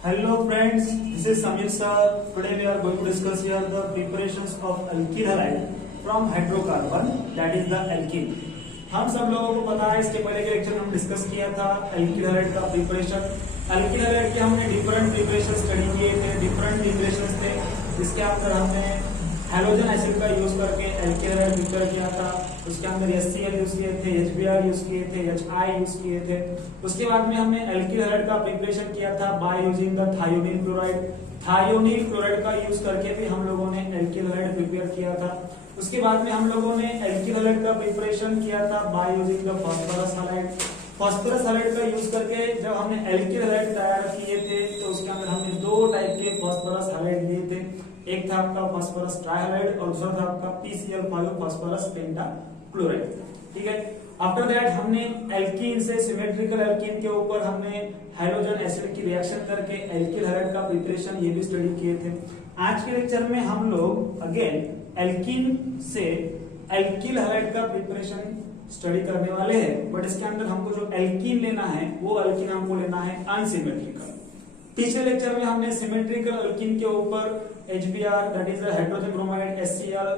Hello friends, this is Samir sir. Today we are going to discuss here the preparations of alkyl halide from hydrocarbon, that is the alkene. हम सब लोगों को पता है, इसके पहले के लेक्चर में हम डिस्कस किया था alkyl halide का प्रिपरेशन। alkyl halide के हमने डिफरेंट प्रिपरेशन स्टडी किए थे, डिफरेंट प्रिपरेशन थे जिसके अंदर हमने हेलोजन एसिड का यूज करके alkyl halide प्रिपेयर किया था। उसके अंदर HCl यूज किए थे, HBr यूज किए थे, HI यूज किए थे। उसके बाद में हमने alkyl halide का प्रिपरेशन किया था by using the thionyl chloride. Thionyl chloride का यूज करके भी हम लोगों ने alkyl halide प्रिपेयर किया था। उसके बाद में हम लोगों ने alkyl halide का प्रिपरेशन किया था by using the phosphorus halide. Phosphorus halide का यूज करके जब हमने alkyl halide तैयार किए थे तो उसके अंदर हमने दो टाइप के फास्फोरस हाइलाइड लिए थे। एक था आपका फास्फोरस ट्राइहाइलाइड और दूसरा था आपका PCl5 फास्फोरस पेंटाक्लोराइड। ठीक है। आफ्टर दैट हमने एल्कीन से सिमेट्रिकल एल्कीन के ऊपर हमने हाइड्रोजन एसिड की रिएक्शन करके एल्किल हाइलाइड का प्रिपरेशन ये भी स्टडी किए थे। आज के लेक्चर में हम लोग अगेन एल्कीन से एल्किल हाइलाइड का प्रिपरेशन स्टडी करने वाले हैं, बट इसके अंदर हमको जो एल्कीन लेना है वो एल्कीन हमको लेना है अनसिमेट्रिकल। पिछले लेक्चर में हमने सिमेट्रिकल एल्कीन के ऊपर HBr that is hydrogen bromide, HCl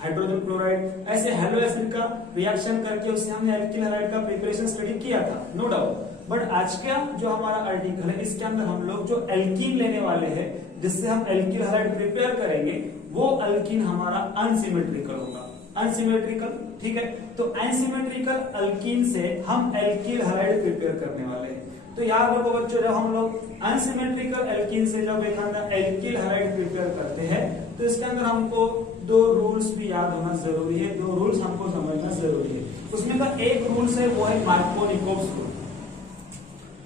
hydrogen chloride, ऐसे हैलो एसिड का रिएक्शन करके उससे हमने एल्किल हाइलाइड का प्रिपरेशन स्टडी किया था, नो डाउट। बट आज का जो हमारा आर्टिकल है इसके अंदर हम लोग जो एल्कीन लेने वाले हैं जिससे हम एल्किल हाइलाइड प्रिपेयर करेंगे वो एल्कीन हमारा अनसिमेट्रिकल होगा। अनसिमेट्रिकल, ठीक है। तो अनसिमेट्रिकल एल्कीन से हम एल्किल हाइलाइड प्रिपेयर करने वाले हैं। तो याद रखो बच्चों, जब हम लोग अनसिमेट्रिकल एल्कीन से जब एक एल्किल हाइलाइड प्रिपेयर करते हैं तो इसके अंदर हमको दो रूल्स भी याद होना जरूरी है, दो रूल्स हमको समझना जरूरी है। उसमें का एक रूल्स है वो है मार्कोनिकोव्स रूल।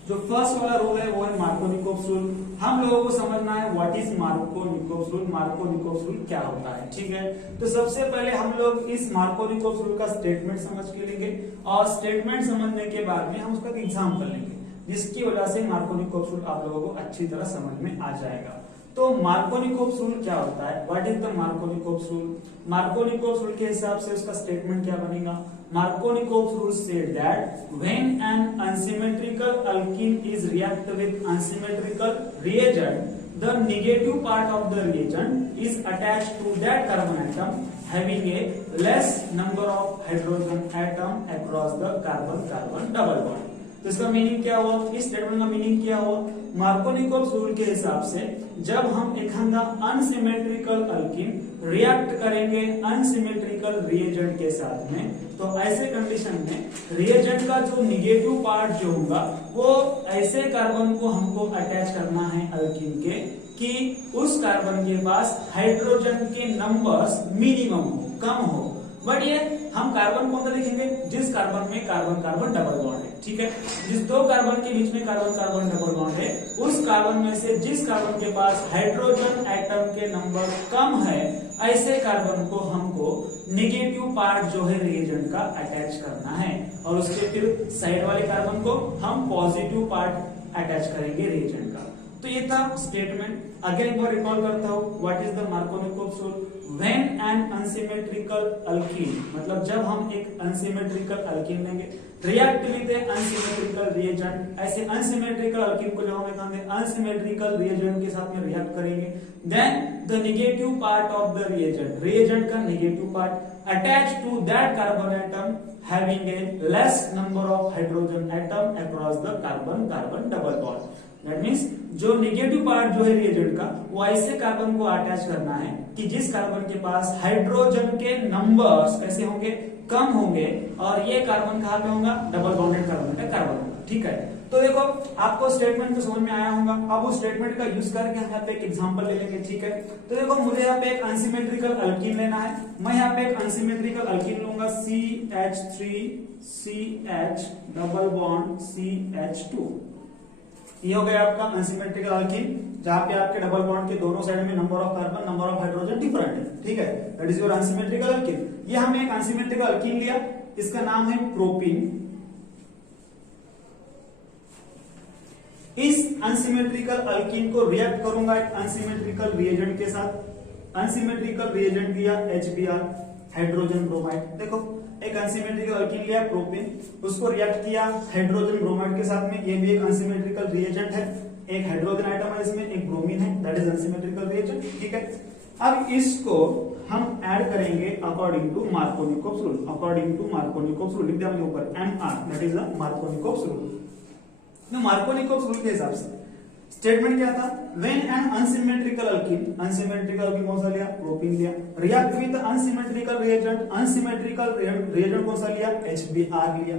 जो फर्स्ट वाला रूल है वो है मार्कोनिकोव्स रूल। हम लोगों को समझना है what is Markovnikov's rule, Markovnikov's rule क्या होता है, ठीक है। तो सबसे पहले हम लोग इस मार्कोनिकोव्स रूल का स्टेटमेंट समझ के लेंगे और स्टेटमेंट समझने के बाद में हम उसका एग्जाम्पल लेंगे जिसकी वजह से मार्कोनिकोव्स रूल आप लोगों को अच्छी तरह समझ में आ जाएगा। तो मार्कोनिकोव्स रूल क्या होता है, what is the Markovnikov's rule. Markovnikov's rule के हिसाब से उसका स्टेटमेंट क्या बनेगा। Markovnikov's rule said that when an unsymmetrical alkene is react with unsymmetrical reagent the negative part of the reagent is attached to that carbon atom having a less number of hydrogen atom across the carbon carbon double bond। तो इसका meaning क्या हुआ, इस statement का meaning क्या हुआ। Markovnikov's rule के हिसाब से जब हम एक अनसिमेट्रिकल एल्कीन रिएक्ट करेंगे अनसिमेट्रिकल रिएजेंट के साथ में तो ऐसे कंडीशन में रिएजेंट का जो निगेटिव पार्ट जो होगा वो ऐसे कार्बन को हमको अटैच करना है एल्कीन के कि उस कार्बन के पास हाइड्रोजन के नंबर्स मिनिमम हो, कम हो। बट ये हम कार्बन कौन सा देखेंगे, जिस कार्बन में कार्बन कार्बन डबल बॉन्ड है, ठीक है। जिस दो कार्बन के बीच में कार्बन कार्बन डबल बॉन्ड है उस कार्बन में से जिस कार्बन के पास हाइड्रोजन एटम के नंबर कम है ऐसे कार्बन को हमको नेगेटिव पार्ट जो है रिएजेंट का अटैच करना है और उसके फिर साइड वाले कार्बन को हम पॉजिटिव पार्ट अटैच करेंगे रिएजेंट का। तो ये था स्टेटमेंट। अगेन एक बार रिकॉल करता हूं, what is the Markovnikov's rule. When an unsymmetrical alkene, मतलब जब हम एक अनसिमेट्रिकल एल्कीन लेंगे रिएक्ट विद अनसिमेट्रिकल रिएजेंट, ऐसे अनसिमेट्रिकल एल्कीन को जब हम अनसिमेट्रिकल रिएजेंट के साथ में रिएक्ट करेंगे then the negative part of the reagent, reagent का negative part attach to that carbon atom having a less number of hydrogen atom across the carbon carbon double bond। That means जो negative part जो है reagent का वो ऐसे carbon को attach करना है कि जिस कार्बन के पास हाइड्रोजन के नंबर्स कैसे होंगे, कम होंगे और ये कार्बन कहाँ पे होगा, डबल बॉन्डेड कार्बन का कार्बन होगा, ठीक है। तो देखो आपको स्टेटमेंट तो समझ में आया होगा। अब उस स्टेटमेंट का यूज करके हम यहाँ पे एक एग्जांपल ले लेंगे, ठीक है। तो देखो मुझे यहाँ पे एक अनसिमेट्रिकल एल्कीन लेना है। मैं यहाँ पे एक अनसिमेट्रिकल एल्कीन लूंगा CH3CH डबल बॉन्ड CH2। ये हो गया आपका अनसिमेट्रिकल एल्कीन जहां पे आपके डबल बॉन्ड के दोनों साइड में number of carbon number of hydrogen different है, ठीक है। That is your unsymmetrical alkene. ये हमने एक अनसिमेट्रिकल एल्कीन लिया, इसका नाम है प्रोपीन। इस अनसिमेट्रिकल एल्कीन को रिएक्ट करूंगा एक अनसिमेट्रिकल रिएजेंट के साथ। अनसिमेट्रिकल रिएजेंट दिया HBr हाइड्रोजन ब्रोमाइड। देखो एक अनसिमेट्रिकल एल्कीन लिया प्रोपीन, उसको रिएक्ट किया हाइड्रोजन ब्रोमाइड के साथ में, ये भी एक अनसिमेट्रिकल रिएजेंट है। एक हाइड्रोजन आइटम है इसमें एक ब्रोमीन है, दैट इज अनसिमेट्रिकल रिएजेंट, ठीक है। अब इसको हम ऐड करेंगे according to Markovnikov's rule, according to Markovnikov's rule लिख दिया मैंने ऊपर, MR that is the Markovnikov's rule. Markovnikov's rule के हिसाब से स्टेटमेंट क्या था, when an unsymmetrical alkene, unsymmetrical alkene कौन सा लिया, प्रोपीन लिया, react with unsymmetrical reagent, unsymmetrical reagent कौन सा लिया, HBr लिया।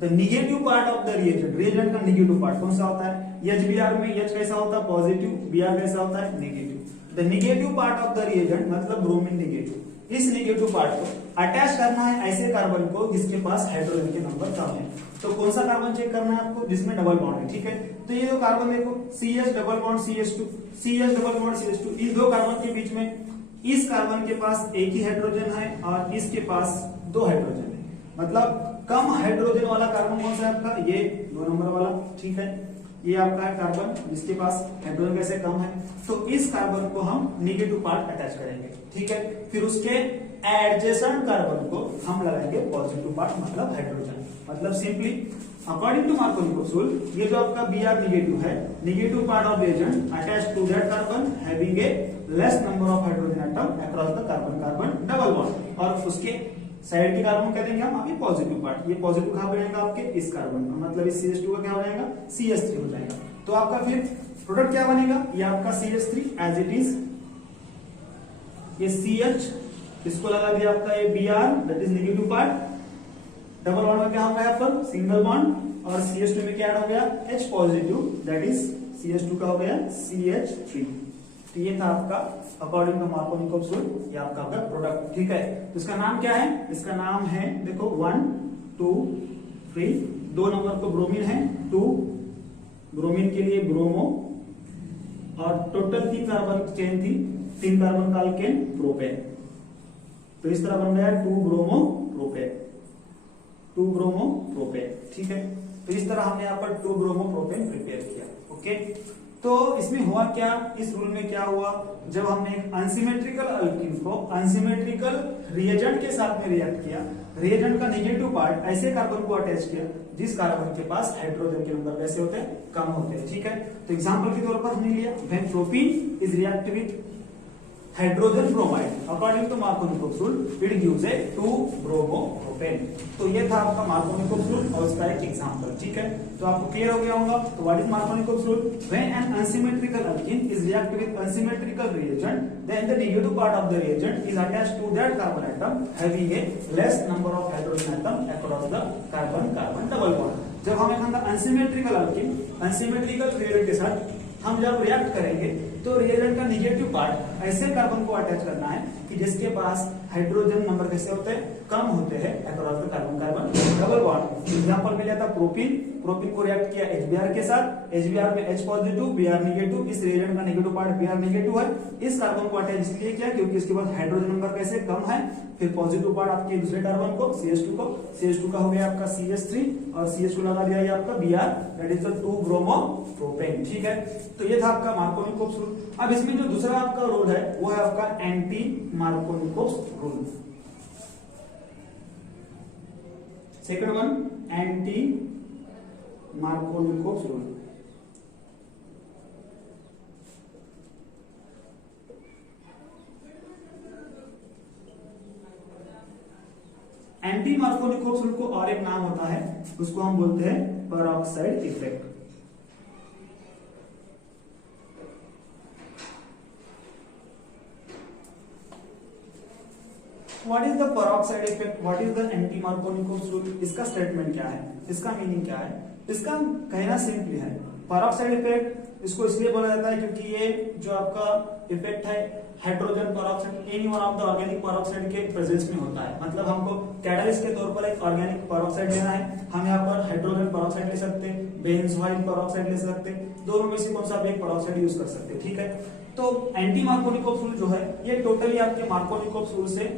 The negative part of the reagent, reagent का नेगेटिव पार्ट कौन सा होता है, HBr में H कैसा होता है, पॉजिटिव, Br कैसा होता है, negative. The negative part of the reagent मतलब ब्रोमीन नेगेटिव, इस नेगेटिव पार्ट को अटैच करना है ऐसे कार्बन को जिसके पास हाइड्रोजन के नंबर कम है। तो कौन सा कार्बन चेक करना है आपको, जिसमें डबल बॉन्ड है, ठीक है। तो ये दो कार्बन देखो, CH double bond CH2, CH double bond CH2, इन दो कार्बन के बीच में इस कार्बन के पास एक ही हाइड्रोजन है और इसके पास दो हाइड्रोजन है, मतलब कम हाइड्रोजन वाला कार्बन कौन सा है आपका, ये 2 नंबर वाला, ठीक है। ये आपका है कार्बन जिसके पास हाइड्रोजन कैसे कम है, तो इस कार्बन को हम नेगेटिव पार्ट अटैच करेंगे, ठीक है। फिर उसके एडजेसेंट कार्बन को हम लगाएंगे पॉजिटिव पार्ट मतलब हाइड्रोजन, मतलब simply according to Markovnikov's rule, ये जो आपका Br नेगेटिव है, negative part of reagent attach to that carbon having a less number of hydrogen atom across the carbon carbon double bond, और उसके side के carbon कह देंगे हम अभी पॉजिटिव पार्ट, ये पॉजिटिव कहां पर रहेगा आपके, इस कार्बन का, मतलब इस CH2 का क्या हो जाएगा, CH3 हो जाएगा। तो आपका फिर प्रोडक्ट क्या बनेगा, ये आपका CH3 एज इट इज, ये CH, इसको लगा दिया आपका ये Br that is negative part, double bond में क्या हो गया पर सिंगल बॉन्ड, और CH2 में क्या ऐड हो गया, H positive that is CH2 का हो गया CH3। तो ये था आपका अकॉर्डिंग टू मार्कोनिकोव्स रूल, ये आपका प्रोडक्ट, ठीक है। तो इसका नाम क्या है, इसका नाम है देखो 1 2 3, 2 नंबर को ब्रोमीन है, 2 ब्रोमीन के लिए ब्रोमो, और टोटल 3 कार्बन चेन थी, 3 कार्बन का अल्केन प्रोपेन, तो इस तरह बन गया 2 ब्रोमो प्रोपेन, 2 ब्रोमो प्रोपेन, ठीक है। तो इस तरह हमने यहाँ पर 2 ब्रोमो प्रोपेन प्रिपेयर किया, ओके। तो इसमें हुआ क्या, इस रूल में क्या हुआ, जब हमने एक अनसिमेट्रिकल अल्कीन को अनसिमेट्रिकल रिएजेंट के साथ में रिएक्ट किया, रिएजेंट का नेगेटिव पार्ट ऐसे कार्बन को अटैच किया जिस कार्बन के पास हाइड्रोजन के नंबर कैसे होते हैं, कम होते हैं, ठीक है। तो एग्जांपल के तौर पर हमने लिया when propene is react with hydrogen bromide according to Markovnikov's rule it gives a 2 bromo propane. तो ये था आपका मार्कोनिकोव्स रूल और उसका एक एग्जांपल, ठीक है। तो आपको क्लियर हो गया होगा। तो what is Markovnikov's rule, when an unsymmetrical alkene is react with unsymmetrical reagent then the negative part of the reagent is attached to that carbon atom having a less number of hydrogen atom across the carbon carbon double bond. जब हम एक unsymmetrical alkene unsymmetrical reagent के साथ हम जब react करेंगे तो reagent का नेगेटिव पार्ट ऐसे कार्बन को अटैच करना है कि जिसके पास हाइड्रोजन नंबर कैसे होते हैं, कम होते हैं across the carbon carbon double bond. Example में लिया था प्रोपीन, प्रोपीन को रिएक्ट किया HBr के साथ, HBr में H पॉजिटिव Br नेगेटिव, इस रिएजेंट का नेगेटिव पार्ट Br नेगेटिव है, इस कार्बन को अटैच इसलिए किया क्योंकि इसके पास हाइड्रोजन नंबर कैसे कम है। फिर पॉजिटिव पार्ट आपके दूसरे कार्बन को CH2 को, CH2 का हो गया आपका CH3 और CH2 लगा दिया ये आपका Br that is the 2 bromo propane, ठीक है। तो ये था आपका मार्कोनिकोव्स रूल। अब इसमें जो दूसरा आपका रूल है वो है आपका anti Markovnikov's rule. Second one anti Markovnikov's rule. Anti Markovnikov's rule को और एक नाम होता है, उसको हम बोलते हैं peroxide effect. What is the peroxide effect, what is the anti Markovnikov's rule, इसका स्टेटमेंट क्या है, इसका मीनिंग क्या है, इसका कहना सिंपली है। पेरोक्साइड इफेक्ट इसको इसलिए बोला जाता है क्योंकि ये जो आपका इफेक्ट है hydrogen peroxide any one of the organic peroxide के प्रेजेंस में होता है। मतलब हमको कैटलिस्ट के तौर पर एक ऑर्गेनिक पेरोक्साइड लेना है, हम यहाँ पर हाइड्रोजन पेरोक्साइड ले सकते हैं, बेंजोइल पेरोक्साइड ले सकते हैं, दोनों में से कौन सा भी एक पेरोक्साइड यूज कर सकते हैं, ठीक है। तो एंटी मार्कोनिकोव्स रूल जो है ये टोटली आपके मार्कोनिकोव्स रूल से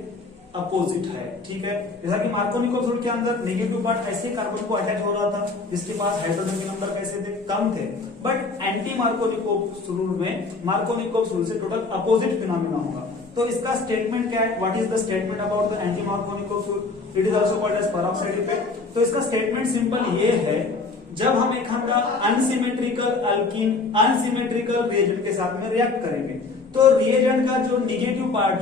अपोजिट है, ठीक है। जैसा कि मार्कोनिकोव्स रूल के अंदर नेगेटिव पार्ट ऐसे कार्बन को अटैच हो रहा था जिसके पास हाइड्रोजन के नंबर कैसे थे, कम थे, बट एंटी मार्कोनिकोव्स रूल में मार्कोनिकोव्स रूल से टोटल अपोजिट फिनोमेना होगा। तो इसका स्टेटमेंट क्या है, what is the statement about the anti Markovnikov's rule, it is also called as peroxide effect. तो इसका स्टेटमेंट सिंपल ये है, जब हम एक अनसिमेट्रिकल अल्कीन अनसिमेट्रिकल रिएजेंट के साथ में रिएक्ट करेंगे तो रिएजेंट का जो निगेटिव पार्ट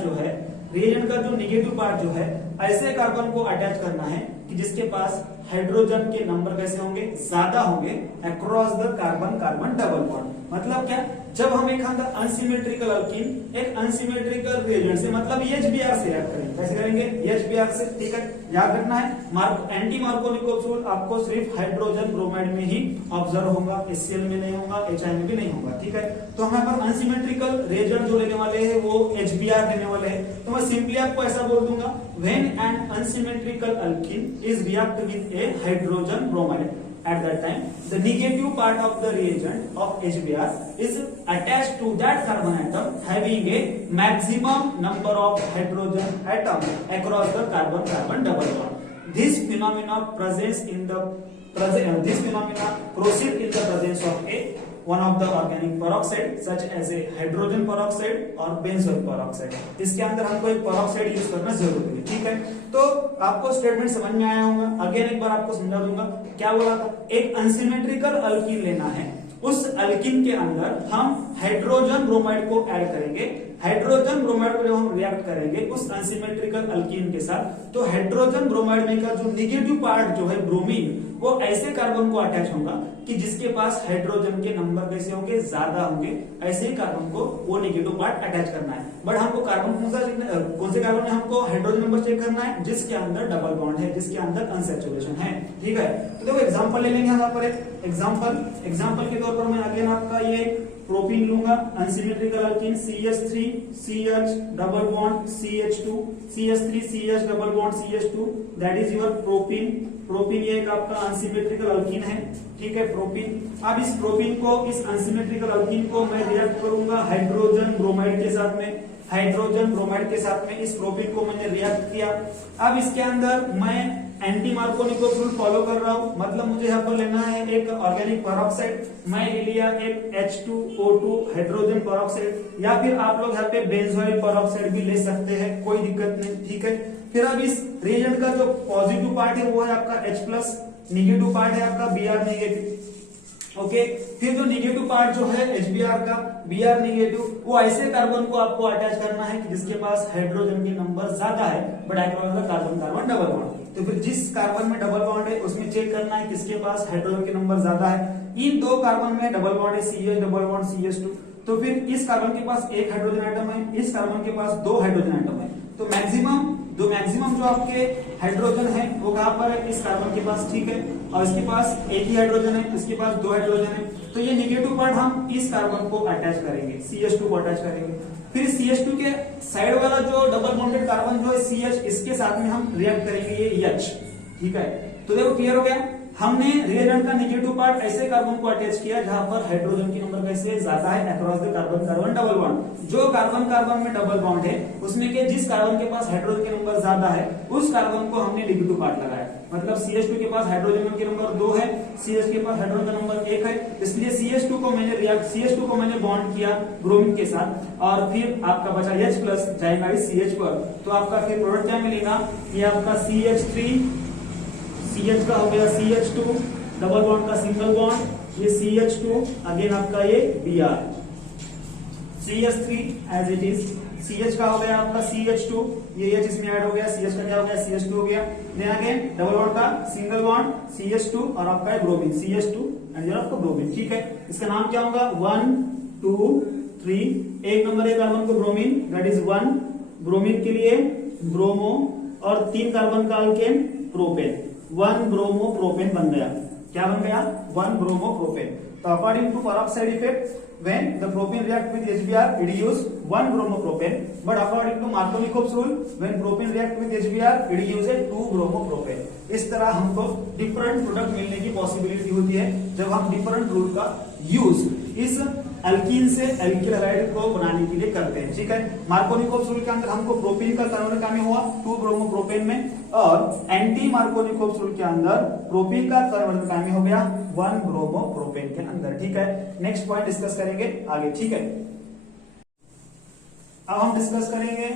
जो है ऐसे कार्बन को अटैच करना है कि जिसके पास हाइड्रोजन के नंबर कैसे होंगे, ज्यादा होंगे across the carbon carbon double bond. मतलब क्या, जब हम एक अनसिमेट्रिकल अल्कीन एक अनसिमेट्रिकल रिएजेंट से मतलब HBr से रिएक्ट करेंगे, कैसे करेंगे, HBr से, ठीक है। याद रखना है एंटी मार्कोनिकोव रूल आपको सिर्फ हाइड्रोजन ब्रोमाइड में ही ऑब्जर्व होगा, HCl में नहीं होगा, HI में भी नहीं होगा, ठीक है। तो हम यहाँ पर अनसिमेट्रिकल रिएजेंट जो लेने वाले हैं वो HBr लेने वाले हैं। तो मैं सिंपली आपको ऐसा बोल दूंगा, when an unsymmetrical alkene is react with A hydrogen bromide, at that time the negative part of the reagent of HBr is attached to that carbon atom having a maximum number of hydrogen atoms across the carbon carbon double bond. This phenomena proceeds in the presence of a one of the organic peroxide such as a hydrogen peroxide और benzoic peroxide। इसके अंदर हमको एक peroxide use करना जरूरी है, ठीक है। तो आपको स्टेटमेंट समझ में आया होगा, अगेन एक बार आपको समझा दूंगा। क्या बोला था, एक अनसिमेट्रिकल अल्कीन लेना है, उस अल्कीन के अंदर हम हाइड्रोजन ब्रोमाइड को ऐड करेंगे, हाइड्रोजन ब्रोमाइड को जब हम रिएक्ट करेंगे उस अनसिमेट्रिकल अल्कीन के साथ, तो हाइड्रोजन ब्रोमाइड में का जो निगेटिव पार्ट जो है ब्रोमीन, वो ऐसे कार्बन को अटैच होगा कि जिसके पास हाइड्रोजन के नंबर कैसे होंगे, ज्यादा होंगे, ऐसे ही कार्बन को वो निगेटिव पार्ट अटैच करना है। बट हमको कार्बन कौन से कार्बन में हमको हाइड्रोजन नंबर चेक करना है, जिसके अंदर डबल बॉन्ड है, जिसके अंदर अनसैचुरेशन है, ठीक है। तो देखो एग्जांपल ले लेंगे यहाँ पर एक एग्जांपल के तौर पर मैं अगेन आपका ये प्रोपीन लूंगा, unsymmetrical alkyne CH3 CH double bond CH2 CH3 CH double bond CH2, that is your propene ये एक आपका अनसिमेट्रिकल अल्कीन है, ठीक है, प्रोपीन। अब इस प्रोपीन को, इस अनसिमेट्रिकल अल्कीन को मैं रिएक्ट करूंगा हाइड्रोजन ब्रोमाइड के साथ में, हाइड्रोजन ब्रोमाइड के साथ में इस प्रोपीन को मैंने रिएक्ट किया। अब इसके अंदर मैं एंटी मार्कोनिकोव रूल फॉलो कर रहा हूं, मतलब मुझे यहाँ पर लेना है एक ऑर्गेनिक पेरोक्साइड, मैं ले लिया एक H2O2 हाइड्रोजन पेरोक्साइड, या फिर आप लोग यहाँ पे बेंजोइल पेरोक्साइड भी ले सकते हैं, कोई दिक्कत नहीं, ठीक है। फिर अब इस रिएजेंट का जो पॉजिटिव पार्ट है वो है आपका H+, निगेटिव पार्ट है आपका Br नेगेटिव, ओके। फिर जो निगेटिव पार्ट जो है HBr का Br नेगेटिव, वो ऐसे कार्बन को आपको अटैच करना है कि जिसके पास हाइड्रोजन के नंबर ज्यादा है but across carbon carbon double bond. तो फिर जिस कार्बन में डबल बॉन्ड है उसमें चेक करना है किसके पास हाइड्रोजन के नंबर ज्यादा है। इन दो कार्बन में डबल बॉन्ड है CH डबल बॉन्ड CH2, तो फिर इस कार्बन के पास एक हाइड्रोजन आइटम है, इस कार्बन के पास दो हाइड्रोजन आइटम है, तो मैक्सिमम जो आपके हाइड्रोजन है वो कहां पर है, इस कार्बन के पास, ठीक है। और इसके पास एक ही हाइड्रोजन है, इसके पास दो हाइड्रोजन है, तो ये नेगेटिव पार्ट हम इस कार्बन को अटैच करेंगे, CH2 को अटैच करेंगे। फिर CH2 के साइड वाला जो डबल बॉन्डेड कार्बन जो है CH, इसके साथ में हम रिएक्ट करेंगे ये H, ठीक है। तो देखो क्लियर हो गया, हमने रिएजेंट का नेगेटिव पार्ट ऐसे कार्बन को अटैच किया जहां पर हाइड्रोजन की नंबर कैसे ज्यादा है across the carbon carbon double bond. जो कार्बन कार्बन में डबल बॉन्ड है उसमें के जिस कार्बन के पास हाइड्रोजन के नंबर ज्यादा है उस कार्बन को हमने नेगेटिव पार्ट लगाया, मतलब CH2 के पास हाइड्रोजन के नंबर 2 है, CH के पास हाइड्रोजन का नंबर 1 है, इसलिए CH2 को मैंने बॉन्ड किया ब्रोमीन के साथ, और फिर आपका बचा H+ जाएगा इस CH पर, तो आपका फिर प्रोडक्ट क्या मिलेगा, ये आपका CH3 CH का हो गया CH2 डबल बॉन्ड का सिंगल बॉन्ड, ये CH2 अगेन आपका ये Br, CH3 as it is, CH का हो गया आपका CH2, ये H इसमें ऐड हो गया, CH का क्या हो गया CH2 हो गया, देन अगेन डबल बॉन्ड का सिंगल बॉन्ड CH2 और आपका है ब्रोमीन CH2 एंड ये आपका ब्रोमीन, ठीक है। इसका नाम क्या होगा 1 2 3, एक नंबर है कार्बन को ब्रोमीन, दैट इज 1, ब्रोमीन के लिए ब्रोमो, और 3 कार्बन का अल्केन प्रोपेन, 1 ब्रोमो प्रोपेन बन गया, क्या बन गया 1 ब्रोमो प्रोपेन। तो according to peroxide effect when the propane react with HBr it use 1 bromopropane, but according to Markovnikov's rule when propane react with HBr it uses 2 bromopropane। इस तरह हमको different product मिलने की पॉसिबिलिटी होती है जब हम डिफरेंट रूल का यूज इस अल्कीन से एल्किल हैलाइड को बनाने के लिए करते हैं, ठीक है। मार्कोनिकोव्स रूल के अंदर हमको प्रोपीन का कन्वर्जन कामी हुआ 2 ब्रोमोप्रोपेन में, और एंटी मार्कोनिकोव्स रूल के अंदर प्रोपीन का कन्वर्जन कामी हो गया 1 ब्रोमोप्रोपेन के अंदर, ठीक है। नेक्स्ट पॉइंट डिस्कस करेंगे आगे, ठीक है। अब हम डिस्कस करेंगे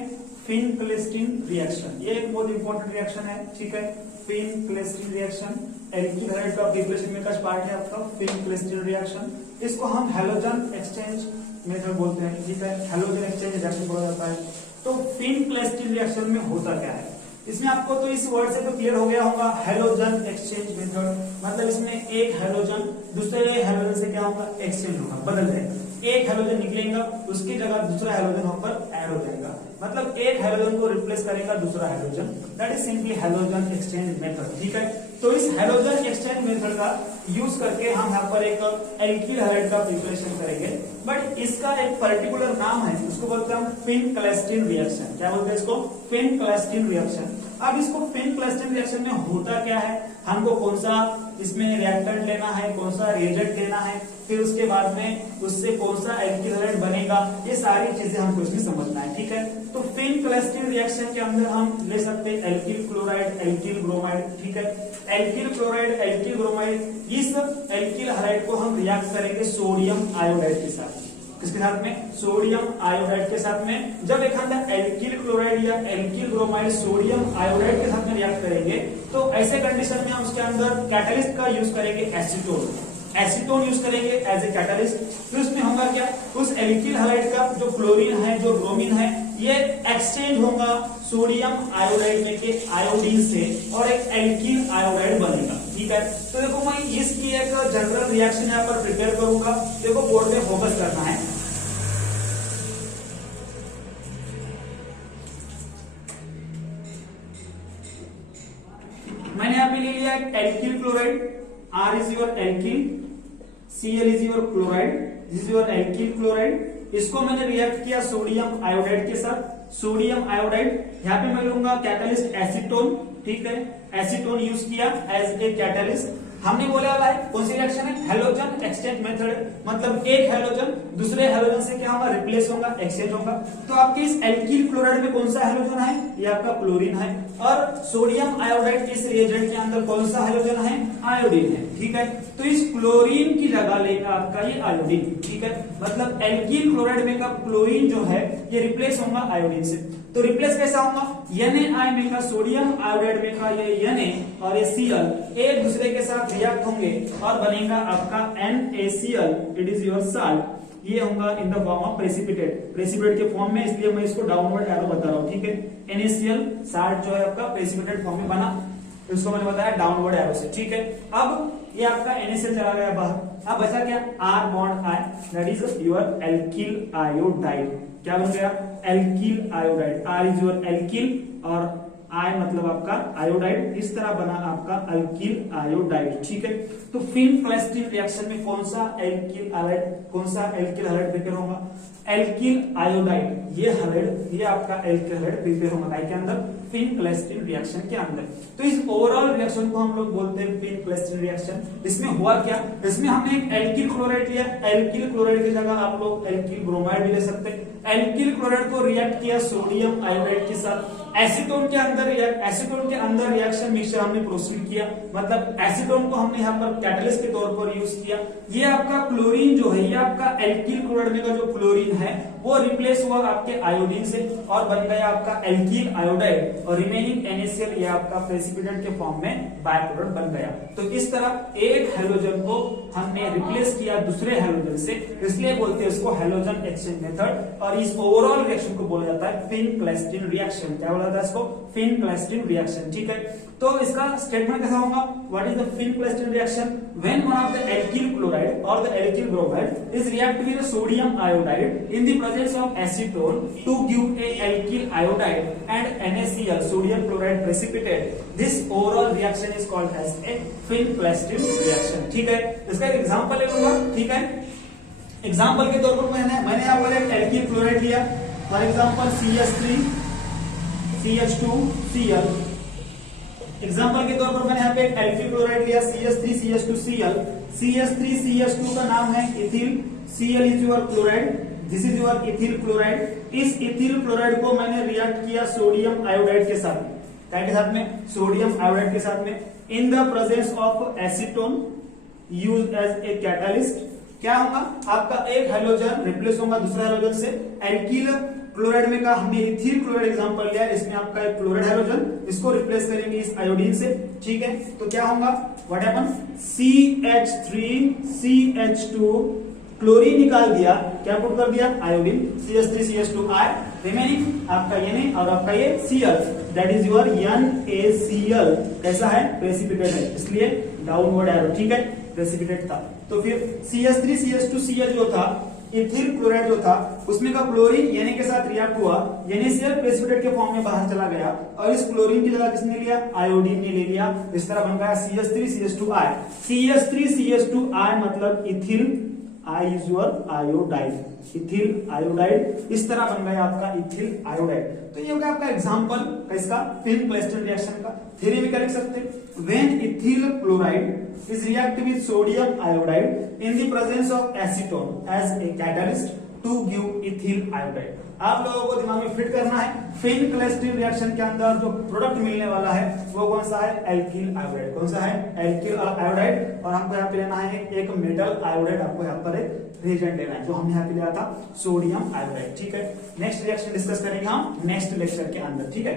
फिन क्लेस्टीन रिएक्शन, ये एक बहुत इंपॉर्टेंट रिएक्शन है, ठीक है। फिन क्लेस्टीन रिएक्शन एल्किल हैलाइड का प्रिपरेशन में का पार्ट है आपका फिन क्लेस्ट्रीन रिएक्शन। इसको हम हैलोजन एक्सचेंज मेथड बोलते हैं, ठीक है, हैलोजन एक्सचेंज रिएक्शन बोला जाता है। तो फिन क्लेस्ट्रीन रिएक्शन में होता क्या है, इसमें आपको तो इस वर्ड से तो क्लियर हो गया होगा, हैलोजन एक्सचेंज मेथड, मतलब इसमें एक हैलोजन दूसरे हैलोजन से क्या होगा, एक्सचेंज होगा, बदल जाएगा। एक हैलोजन निकलेगा, उसकी जगह दूसरा हैलोजन होकर ऐड हो जाएगा, मतलब एक हैलोजन को रिप्लेस करेगा दूसरा halogen, that is simply halogen exchange method, ठीक है। तो इस हैलोजन एक्सचेंज मेथड का यूज करके हम यहाँ पर एक एल्किल हैलाइड का प्रिपरेशन करेंगे, बट इसका एक पर्टिकुलर नाम है, उसको बोलते हैं हम फिन क्लेस्ट्रीन रिएक्शन। क्या बोलते हैं इसको, फिन क्लेस्ट्रीन रिएक्शन। अब इसको फिन क्लेस्ट्रीन रिएक्शन में होता क्या है, हमको कौन सा इसमें रिएक्टेंट लेना है, कौन सा रिएजेंट लेना है, फिर उसके बाद में उससे कौन सा एल्किल हैलाइड बनेगा, ये सारी चीजें हमको इसमें समझना है, ठीक है। तो फिन क्लेस्ट्रीन रिएक्शन के अंदर हम ले सकते हैं एल्किल क्लोराइड, एल्किल ब्रोमाइड, ठीक है। एल्किल क्लोराइड, एल्किल ब्रोमाइड, इस एल्किल हैलाइड को हम रिएक्ट करेंगे सोडियम आयोडाइड के साथ। किसके साथ में, सोडियम आयोडाइड के साथ में। जब एक अंदर एल्किल क्लोराइड या एल्किल ब्रोमाइड सोडियम आयोडाइड के साथ में रिएक्ट करेंगे, तो ऐसे कंडीशन में हम उसके अंदर कैटलिस्ट का यूज करेंगे, एसीटोन। एसीटोन यूज करेंगे एज ए कैटलिस्ट। फिर उसमें होगा क्या, उस एल्किल हैलाइड का जो क्लोरीन है, जो ब्रोमीन है, ये एक्सचेंज होगा सोडियम आयोडाइड में के आयोडीन से और एक एल्किल आयोडाइड बनेगा, ठीक है। तो देखो मैं इसकी एक जनरल रिएक्शन यहाँ पर प्रिपेयर करूंगा, देखो बोर्ड में फोकस करना है। मैंने यहाँ पे ले लिया alkyl chloride, R is your alkyl, Cl is your chloride, this is your alkyl chloride। इसको मैंने रिएक्ट किया सोडियम आयोडाइड के साथ, सोडियम आयोडाइड, यहाँ पे मैं लूंगा कैटलिस्ट एसीटोन, ठीक है, एसीटोन यूज किया एज ए कैटलिस्ट। हमने बोला है कौन सी रिएक्शन है, हैलोजन एक्सचेंज मेथड, मतलब एक हैलोजन दूसरे हैलोजन से क्या होगा, रिप्लेस होगा, एक्सचेंज होगा। तो आपके इस एल्किल क्लोराइड में कौन सा हैलोजन है, ये आपका क्लोरीन है, और सोडियम आयोडाइड इस रिएजेंट के अंदर कौन सा हैलोजन है, आयोडीन है, ठीक है। तो इस क्लोरीन की जगह लेगा आपका ये आयोडीन, ठीक है, मतलब एल्किल क्लोराइड में का क्लोरीन जो है ये रिप्लेस होगा आयोडीन से। तो रिप्लेस कैसा होगा, NaI में का सोडियम आयोडाइड में का ये Na और ये Cl एक दूसरे के साथ रिएक्ट होंगे और बनेगा आपका NaCl, it is your salt. ये होगा in the form of precipitate, precipitate के फॉर्म में, इसलिए मैं इसको डाउनवर्ड एरो बता रहा हूँ, ठीक है। NaCl साल्ट जो है आपका प्रेसिपिटेट फॉर्म में बना, इसको मैंने बताया डाउनवर्ड एरो से, ठीक है। अब ये आपका NaCl चला गया बाहर, अब बचा क्या, R bond I, that is your alkyl iodide. क्या बन गया, alkyl iodide, R is your alkyl और I मतलब आपका आयोडाइड, इस तरह बना आपका एल्किल आयोडाइड, ठीक है। तो फिन क्लेस्ट्रीन रिएक्शन में कौन सा एल्किल हैलाइड, कौन सा एल्किल हैलाइड प्रिपेयर होगा, एल्किल आयोडाइड, ये हैलाइड, ये आपका एल्किल हैलाइड प्रिपेयर होगा के अंदर, फिन क्लेस्ट्रीन रिएक्शन के अंदर। तो इस ओवरऑल रिएक्शन को हम लोग बोलते हैं फिन क्लेस्ट्रीन रिएक्शन। इसमें हुआ क्या, इसमें हमने एक एल्किल क्लोराइड लिया, एल्किल क्लोराइड की जगह आप लोग एल्किल ब्रोमाइड भी ले सकते हैं। एल्किल क्लोराइड को रिएक्ट किया सोडियम आयोडाइड के साथ, एसीटोन के अंदर रिएक्शन मिक्सचर हमने प्रोसीड किया, मतलब एसीटोन को हमने यहाँ पर कैटलिस्ट के तौर पर यूज किया। ये आपका क्लोरीन जो है, ये आपका एल्किल क्लोराइड में का जो क्लोरीन है वो रिप्लेस हुआ आपके आयोडीन से और बन गया आपका एल्किल आयोडाइड, और रिमेनिंग NaCl ये आपका प्रेसिपिटेट के फॉर्म में बाय प्रोडक्ट बन गया। तो इस तरह एक हैलोजन को हमने रिप्लेस किया दूसरे हैलोजन से, इसलिए बोलते हैं इसको हैलोजन एक्सचेंज मेथड, और इस ओवरऑल रिएक्शन को बोला जाता है फिन क्लेस्ट्रीन रिएक्शन। क्या बोला जाता है इसको, फिन क्लेस्ट्रीन रिएक्शन, ठीक है। तो इसका स्टेटमेंट कैसा होगा, what is the Finkelstein reaction, when one of the alkyl chloride और the alkyl bromide is react with sodium iodide in the presence of acetone to give a alkyl iodide and NaCl sodium chloride precipitate, this overall reaction is called as a Finkelstein reaction, ठीक है। इसका एक example ले लूंगा, ठीक है। Example के तौर पर मैंने यहाँ पर एक एल्किल क्लोराइड लिया, for example CH3 CH2Cl। Example के तौर पर मैंने यहाँ पे एक एल्किल क्लोराइड लिया CH3 CH2Cl, CH3 CH2 का नाम है ethyl, Cl is your chloride, this is your ethyl chloride. इस इथिल क्लोराइड को मैंने रिएक्ट किया सोडियम आयोडाइड के साथ, क्या के साथ में, सोडियम आयोडाइड के साथ में, in the presence of acetone used as a catalyst. क्या होगा, आपका एक हैलोजन रिप्लेस होगा दूसरे हैलोजन से, एल्किल क्लोराइड में का हमने इथिल क्लोराइड एग्जांपल लिया, इसमें आपका एक क्लोराइड हाइड्रोजन, इसको रिप्लेस करेंगे इस आयोडीन से, ठीक है। तो क्या होगा, व्हाट हैपन, CH3CH2 क्लोरीन निकाल दिया, क्या पुट कर दिया, आयोडीन, CH3CH2I, रिमेनिंग आपका Na और आपका ये Cl, that is your NaCl, कैसा है, प्रेसिपिटेट है, इसलिए डाउनवर्ड एरो, ठीक है, प्रेसिपिटेट था। तो फिर CH3CH2Cl जो था, इथिल क्लोराइड जो था, उसमें का क्लोरीन Na के साथ रिएक्ट हुआ, NaCl प्रेसिपिटेट के फॉर्म में बाहर चला गया और इस क्लोरीन की जगह किसने लिया, आयोडीन ने ले लिया, इस तरह बन गया CH3CH2I। CH3CH2I मतलब ethyl, I is your iodide, ethyl iodide, इस तरह बन गया आपका इथिल आयोडाइड। तो ये हो गया आपका एग्जांपल किसका, फिल्म क्लस्टन रिएक्शन का। थ्योरी में क्या लिख सकते हैं, when ethyl chloride is react with sodium iodide in the presence of acetone as a catalyst to give ethyl iodide. आप लोगों को दिमाग में फिट करना है, फिल्म क्लस्टन रिएक्शन के अंदर जो प्रोडक्ट मिलने वाला है वो कौन सा है, एल्किल आयोडाइड। कौन सा है, एल्किल आयोडाइड। और हमको यहाँ पे लेना है एक मेटल आयोडाइड, आपको यहाँ पर एक रिएजेंट लेना है, जो हमने यहाँ पे लिया था सोडियम आयोडाइड, ठीक है। नेक्स्ट रिएक्शन डिस्कस करेंगे हम नेक्स्ट लेक्चर के अंदर, ठीक है।